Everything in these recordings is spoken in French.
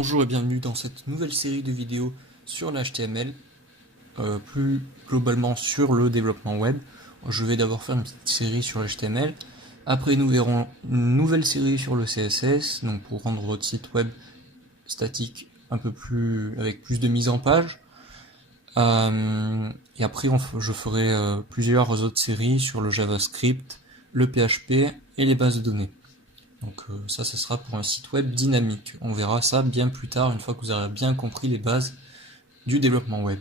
Bonjour et bienvenue dans cette nouvelle série de vidéos sur l'HTML, plus globalement sur le développement web. Je vais d'abord faire une petite série sur l'HTML, après nous verrons une nouvelle série sur le CSS, donc pour rendre votre site web statique un peu plus avec plus de mise en page. Et après je ferai plusieurs autres séries sur le JavaScript, le PHP et les bases de données. Donc ça sera pour un site web dynamique. On verra ça bien plus tard, une fois que vous aurez bien compris les bases du développement web.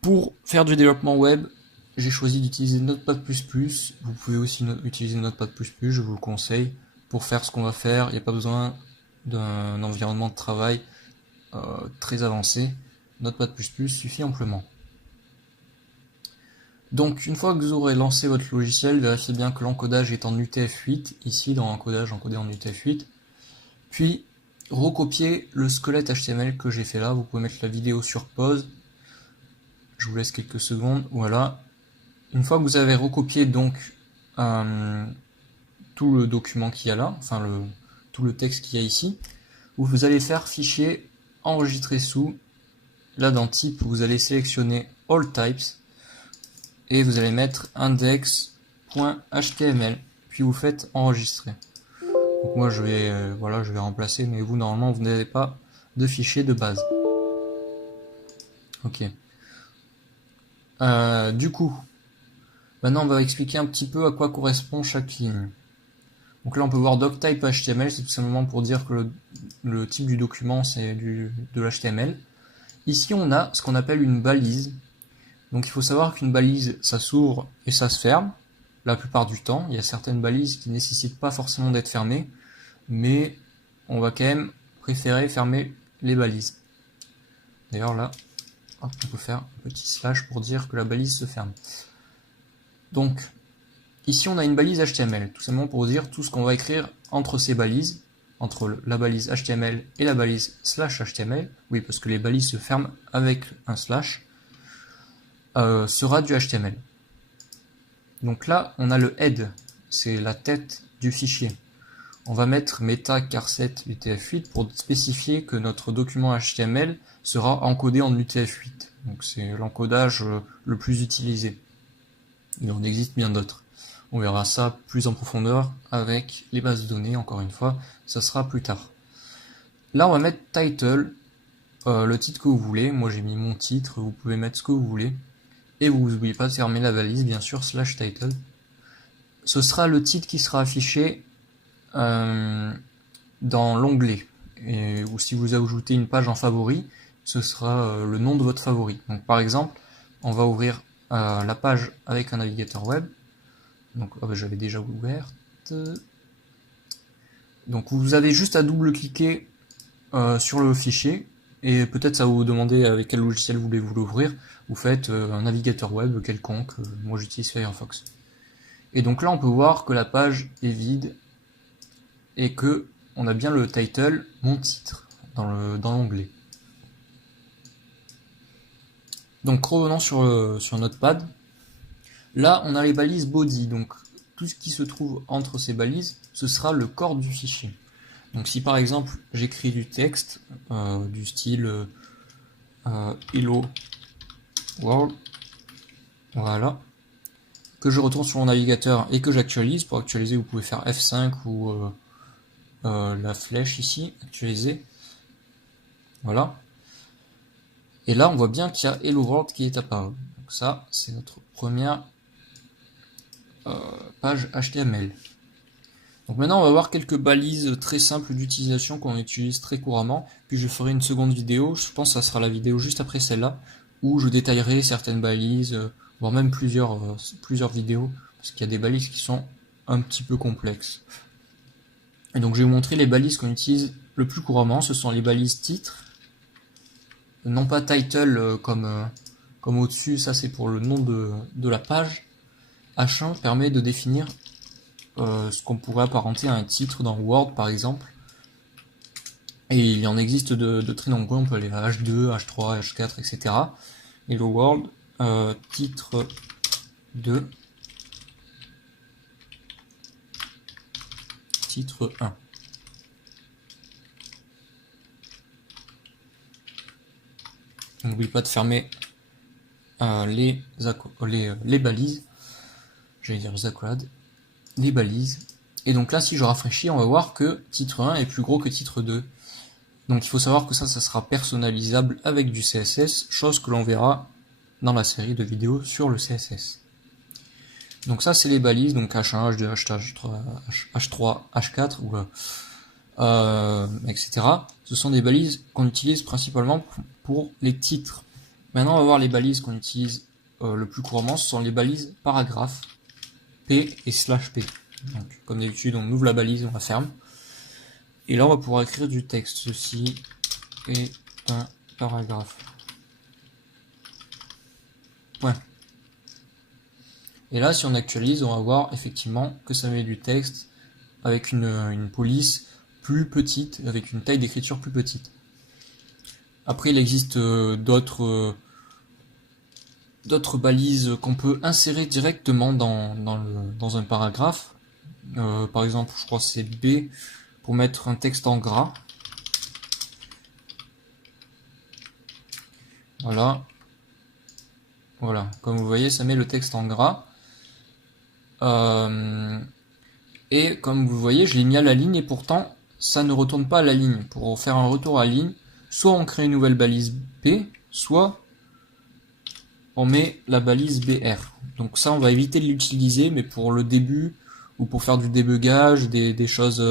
Pour faire du développement web, j'ai choisi d'utiliser Notepad++. Vous pouvez aussi utiliser Notepad++, je vous le conseille. Pour faire ce qu'on va faire, il n'y a pas besoin d'un environnement de travail très avancé. Notepad++ suffit amplement. Donc une fois que vous aurez lancé votre logiciel, vérifiez bien que l'encodage est en UTF-8, ici dans encodage encodé en UTF-8, puis recopiez le squelette HTML que j'ai fait là. Vous pouvez mettre la vidéo sur pause, je vous laisse quelques secondes, voilà. Une fois que vous avez recopié donc tout le document qu'il y a là, enfin tout le texte qu'il y a ici, vous allez faire fichier enregistrer sous, là dans type vous allez sélectionner all types, et vous allez mettre index.html, puis vous faites enregistrer. Donc moi je vais remplacer, mais vous normalement vous n'avez pas de fichier de base. Ok. Du coup, maintenant on va expliquer un petit peu à quoi correspond chaque ligne. Donc là on peut voir doctype HTML, c'est tout simplement pour dire que le type du document c'est de l'HTML. Ici on a ce qu'on appelle une balise. Donc il faut savoir qu'une balise, ça s'ouvre et ça se ferme, la plupart du temps. Il y a certaines balises qui ne nécessitent pas forcément d'être fermées, mais on va quand même préférer fermer les balises. D'ailleurs là, hop, on peut faire un petit slash pour dire que la balise se ferme. Donc ici on a une balise HTML, tout simplement pour dire tout ce qu'on va écrire entre ces balises, entre la balise HTML et la balise slash HTML, oui parce que les balises se ferment avec un slash, sera du HTML. Donc là, on a le head, c'est la tête du fichier. On va mettre meta charset UTF-8 pour spécifier que notre document HTML sera encodé en UTF-8. Donc c'est l'encodage le plus utilisé. Il en existe bien d'autres. On verra ça plus en profondeur avec les bases de données, encore une fois, ça sera plus tard. Là, on va mettre title, le titre que vous voulez. Moi, j'ai mis mon titre, vous pouvez mettre ce que vous voulez. Et vous n'oubliez pas de fermer la balise, bien sûr, slash title. Ce sera le titre qui sera affiché dans l'onglet. Ou si vous ajoutez une page en favori, ce sera le nom de votre favori. Donc par exemple, on va ouvrir la page avec un navigateur web. Donc j'avais déjà ouverte. Donc vous avez juste à double-cliquer sur le fichier. Et peut-être ça va vous demander avec quel logiciel voulez-vous l'ouvrir. Vous faites un navigateur web quelconque. Moi j'utilise Firefox. Et donc là on peut voir que la page est vide et que on a bien le title, mon titre, dans l'onglet. Donc revenons sur Notepad. Là on a les balises body, donc tout ce qui se trouve entre ces balises, ce sera le corps du fichier. Donc si par exemple j'écris du texte du style hello world, voilà, que je retourne sur mon navigateur et que j'actualise. Pour actualiser, vous pouvez faire F5 ou la flèche ici, actualiser. Voilà. Et là, on voit bien qu'il y a Hello World qui est apparu. Donc ça, c'est notre première page HTML. Donc maintenant, on va voir quelques balises très simples d'utilisation qu'on utilise très couramment. Puis je ferai une seconde vidéo, je pense que ça sera la vidéo juste après celle-là, où je détaillerai certaines balises, voire même plusieurs vidéos, parce qu'il y a des balises qui sont un petit peu complexes. Et donc je vais vous montrer les balises qu'on utilise le plus couramment. Ce sont les balises titres, non pas title comme au-dessus, ça c'est pour le nom de la page. H1 permet de définir ce qu'on pourrait apparenter à un titre dans Word par exemple. Et il y en existe de très nombreux, on peut aller à H2, H3, H4, etc. Hello World, titre 2, titre 1. N'oublie pas de fermer les balises. J'allais dire les accolades. Les balises. Et donc là, si je rafraîchis, on va voir que titre 1 est plus gros que titre 2. Donc il faut savoir que ça sera personnalisable avec du CSS, chose que l'on verra dans la série de vidéos sur le CSS. Donc ça, c'est les balises, donc H1, H2, H3, H3, H4, ou etc. Ce sont des balises qu'on utilise principalement pour les titres. Maintenant, on va voir les balises qu'on utilise le plus couramment. Ce sont les balises paragraphes, P et /P. Donc, comme d'habitude, on ouvre la balise, on la ferme. Et là, on va pouvoir écrire du texte. Ceci est un paragraphe. Point. Et là, si on actualise, on va voir effectivement que ça met du texte avec une police plus petite, avec une taille d'écriture plus petite. Après, il existe d'autres balises qu'on peut insérer directement dans un paragraphe. Par exemple, je crois que c'est B pour mettre un texte en gras. Voilà. Voilà, comme vous voyez, ça met le texte en gras. Et comme vous voyez, je l'ai mis à la ligne et pourtant, ça ne retourne pas à la ligne. Pour faire un retour à la ligne, soit on crée une nouvelle balise P, soit on met la balise BR. Donc ça, on va éviter de l'utiliser, mais pour le début, ou pour faire du débugage, des choses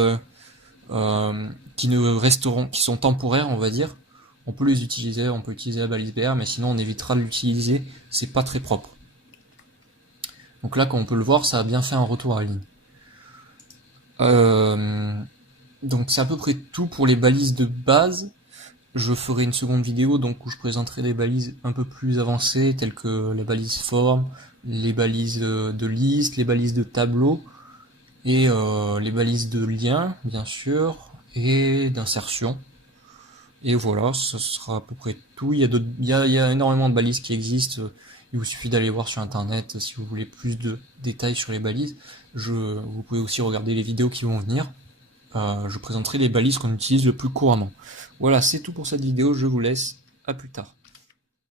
qui sont temporaires, on va dire, on peut les utiliser, on peut utiliser la balise BR, mais sinon on évitera de l'utiliser, c'est pas très propre. Donc là, comme on peut le voir, ça a bien fait un retour à la ligne. Donc c'est à peu près tout pour les balises de base. Je ferai une seconde vidéo donc où je présenterai des balises un peu plus avancées, telles que les balises forme, les balises de liste, les balises de tableau, et les balises de lien, bien sûr, et d'insertion. Et voilà, ce sera à peu près tout. Il y a énormément de balises qui existent. Il vous suffit d'aller voir sur internet si vous voulez plus de détails sur les balises. Vous pouvez aussi regarder les vidéos qui vont venir. Je présenterai les balises qu'on utilise le plus couramment. Voilà, c'est tout pour cette vidéo. Je vous laisse. À plus tard.